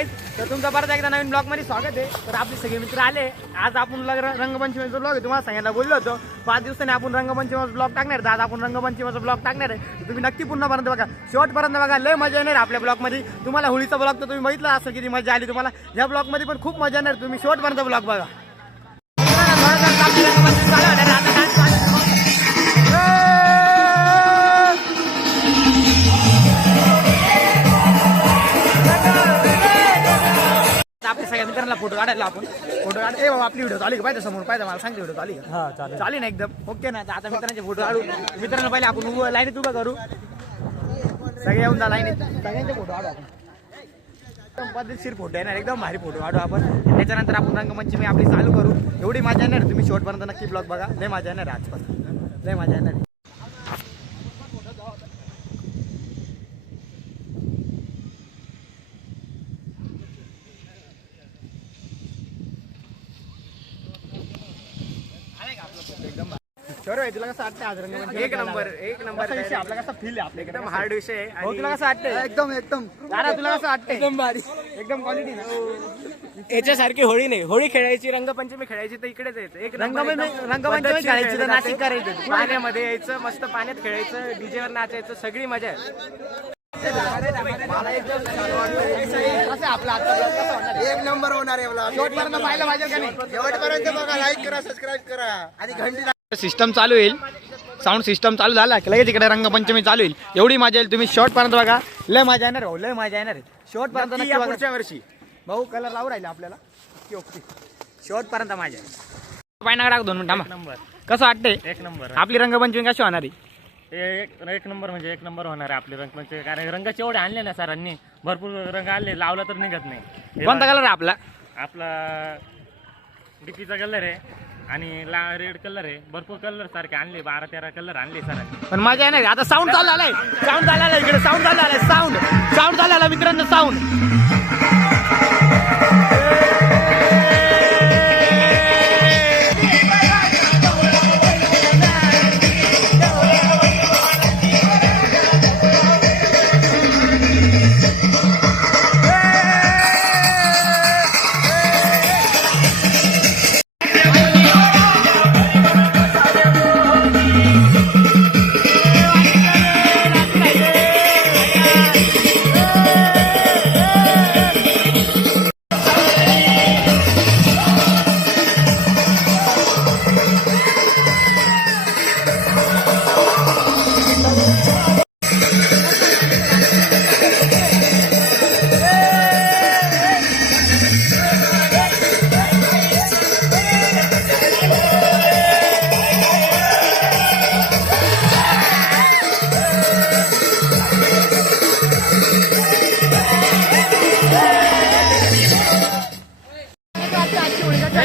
Guys, तर तुमचं परत एकदा नवीन ब्लॉग मध्ये स्वागत आहे. तर आपले सगळे मित्र आले. आज आपण रंगपंचमीचा ब्लॉग आहे. तुम्हाला सांगायला बोललो होतो 5 दिवसांनी आपण रंगपंचमीचा ब्लॉग टाकणार. आज आपण रंगपंचमीचा ब्लॉग टाकणार आहे. तुम्ही नक्की पूर्णपर्यंत बघा, शेवटपर्यंत बघा. लय मजा येणार आपल्या ब्लॉग मध्ये. तुम्हाला होळीचा ब्लॉग तर तुम्ही बघितला असं किती मजा आली तुम्हाला. या ब्लॉग मध्ये पण खूप मजा येणार. तुम्ही शेवटपर्यंत ब्लॉग बघा. आपल्या सगळ्या मित्रांना फोटो काढायला आपण फोटो काढ. बाबा आपली व्हिडिओ चालू पाहिजे समोर पाहिजे मला सांगते व्हिडिओ चालू का? चालू ना एकदम ओके ना. आता मित्रांचे फोटो काढू. मित्रांना पहिले आपण लाईनीत उभा करू. सगळे येऊन जा लाईनीत. सगळ्यांचे फोटो काढू आपण. एकदम पद्धतशीर फोटो येणार, एकदम भारी फोटो काढू आपण. त्याच्यानंतर आपण रंगपंचमी आपली चालू करू. एवढी मजा येणार. तुम्ही शेवटपर्यंत नक्की ब्लॉग बघा. लय मजा येणार आजपासून. लय मजा येणार. तुला कसं वाटतं आज रंगपंचमी? एक नंबर विषय आपला कसा फील आहे आपल्या एकदम हार्ड विषय आहे. तुला कसं वाटतं? एकदम दादा तुला कसं वाटतं? एकदम भारी, एकदम क्वालिटी. याच्यासारखी होळी नाही. होळी खेळायची, रंगपंचमी खेळायची तर इकडेच यायचं. एक रंगपंचमी खेळायची तर नाशिक करायचं. पाण्यामध्ये यायचं, मस्त पाण्यात खेळायचं, डीजेवर नाचायचं, सगळी मजा आहे. एक नंबर होणार आहे. शेवटपर्यंत पाहायला पाहिजे का नाही? शेवटपर्यंत बघा, लाईक करा, सबस्क्राईब करा आणि घंटी. सिस्टम चालू येईल. साऊंड सिस्टम चालू झाला की लगेच तिकडे रंगपंचमी चालू येईल. एवढी मजा येईल. तुम्ही शेवटपर्यंत बघा. लय मजा येणार भाऊ, लय मजा येणार आहे. शेवटपर्यंत पुढच्या वर्षी भाऊ कलर लावू राहिले आपल्याला. ओके शेवटपर्यंत मजा आहे. पायना टाक 2 मिनिट नंबर. कसं वाटतंय? एक नंबर. आपली रंगपंचमी कशी होणार आहे? एक नंबर म्हणजे एक नंबर होणार आहे आपली रंगपंचमी. कारण रंगाचे एवढे आणले ना सरांनी, भरपूर रंग आणले. लावला तर निघत नाही. कोणता कलर आहे आपला? आपला डीपीचा कलर आहे आणि रेड कलर आहे. भरपूर कलर सारखे आणले, 12-13 कलर आणले सरांनी. पण मजा येणार. आता साऊंड चालू आलाय. साऊंड चालू आलाय इकडे. साऊंड चालू आलाय. साऊंड चालू आला मित्रांनो. साऊंड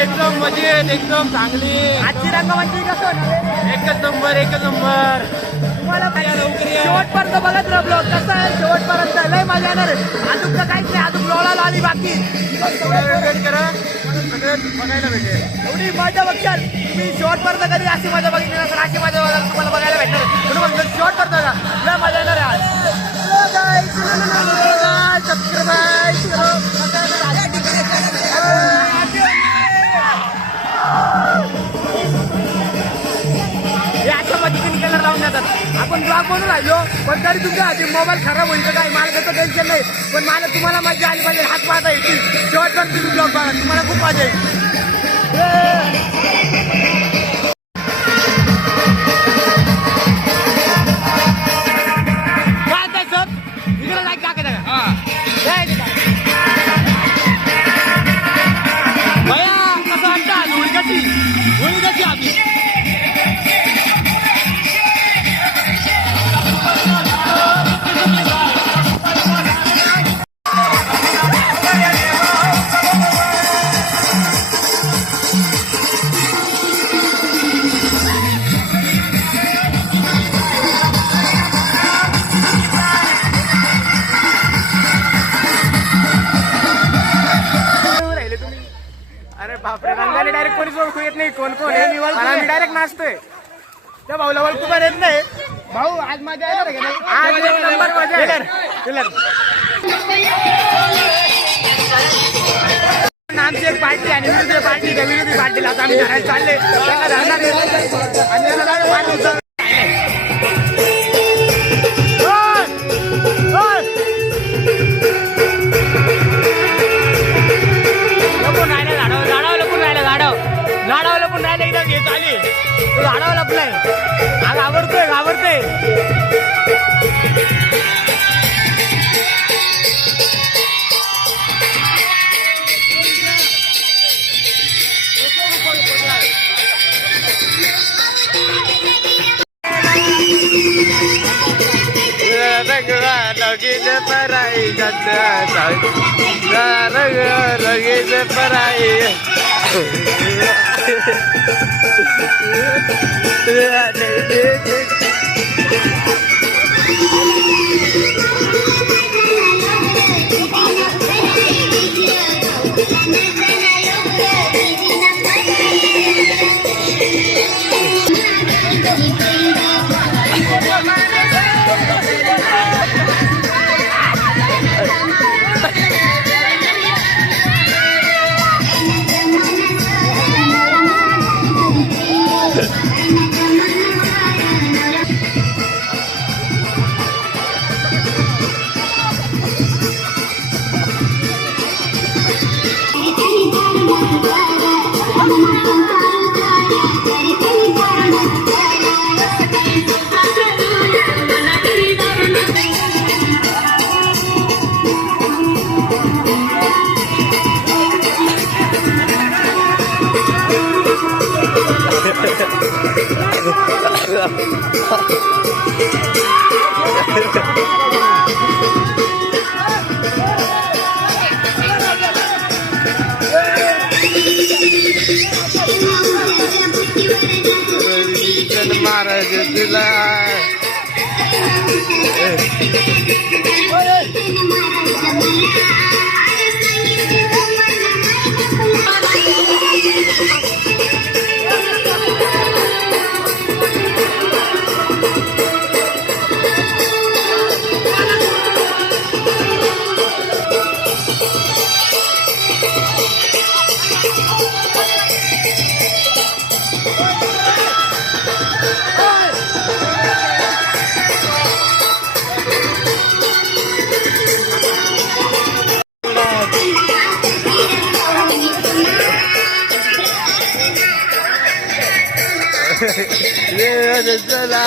एकदम मजेत, एकदम चांगली. आजची रंगपंचमी कसं होणार? एकच नंबर. तुम्हाला शेवटपर्यंत बघत राहिलो. कसं आहे शेवटपर्यंत लय मजा येणार आहे. अजून तर काहीच नाही. अजून लोळाला आली बाकी. करा बघायला भेटेल. एवढी मजा बघशाल तुम्ही. शेवटपर्यंत कधी अशी मजा बघितली नसेल. अशी मजा तुम्हाला बघायला भेटणार. म्हणून शेवटपर्यंत बघा. लय मजा येणार आहे आज. कलर लावून जातात. आपण ब्लॉग बनवून राहिलो पण तरी तुमच्या हाती मोबाईल खराब होईल काय मला त्याचं टेन्शन नाही. पण मला तुम्हाला मजा आली पाहिजे. हात पाहता येतील. शेवटपर्यंत तुम्ही ब्लॉग बघा. तुम्हाला खूप मजा येईल. काय सर इकडे लाईक टाकायचं का? भैया कसं वाटतं? होळी कशी आपली? बापरे, रंगाने डायरेक्ट कोणीच ओळखू येत नाही. कोण कोण आहे? डायरेक्ट नाचतोय. त्या भाऊला ओळखू पण येत नाही. भाऊ आज मजा येणार आहे का नाही? आज एक नंबर मजा येणार. आमची एक पार्टी आणि विरोधी पार्टी त्या विरोधी पार्टीला आता आम्ही धरायला चालले त्यांना धरणार आहे. आणि त्यांना जाऊ पाणी उचल. लपून राहिलं झाडावर झाडावर लपून राहिलं झाडावर लपून राहिलं इथं घेत आली तू झाडावर लपलाय हा घाबरतोय लगेच पराई लगेच पराई महाराज तुला चला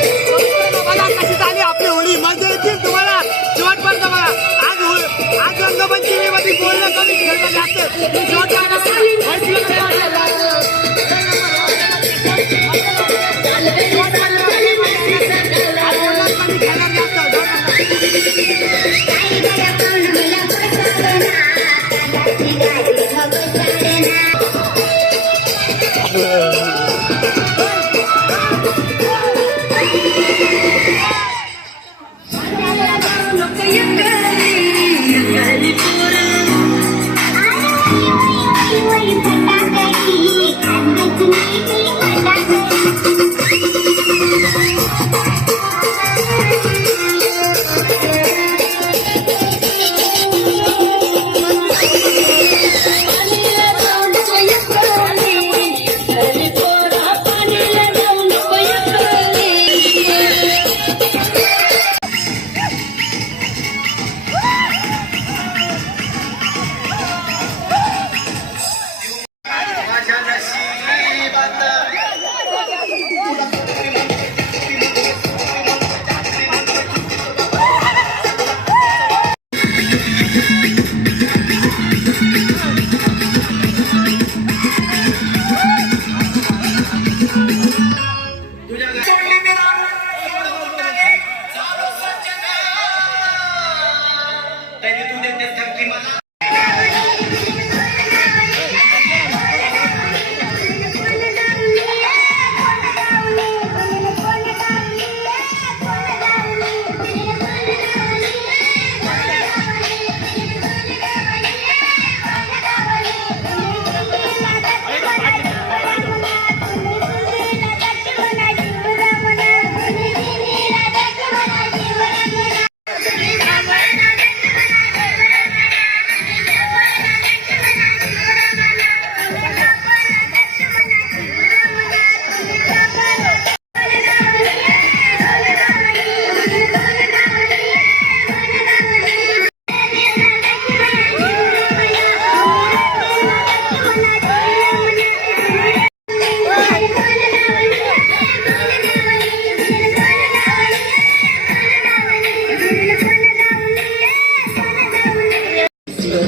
कशी झाली आपली होळी मजा येतील तुम्हाला शेवटपर्यंत बघा. आज रंगपंचमीमध्ये बोलणं कमी खेळणं जास्त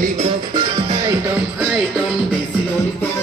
lollipop, item, this lollipop.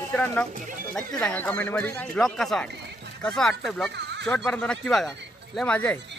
मित्रांनो नक्की सांगा कमेंट मध्ये ब्लॉग कसा वाटतोय ब्लॉग शेवटपर्यंत नक्की बघा लय मजा आहे.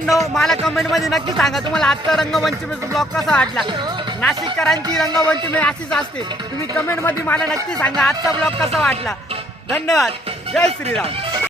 मित्रांनो मला कमेंटमध्ये नक्की सांगा तुम्हाला आजचा रंगपंचमीचा ब्लॉग कसा वाटला. नाशिककरांची रंगपंचमी अशीच असते. तुम्ही कमेंटमध्ये मला नक्की सांगा आजचा ब्लॉग कसा वाटला. धन्यवाद. जय श्रीराम.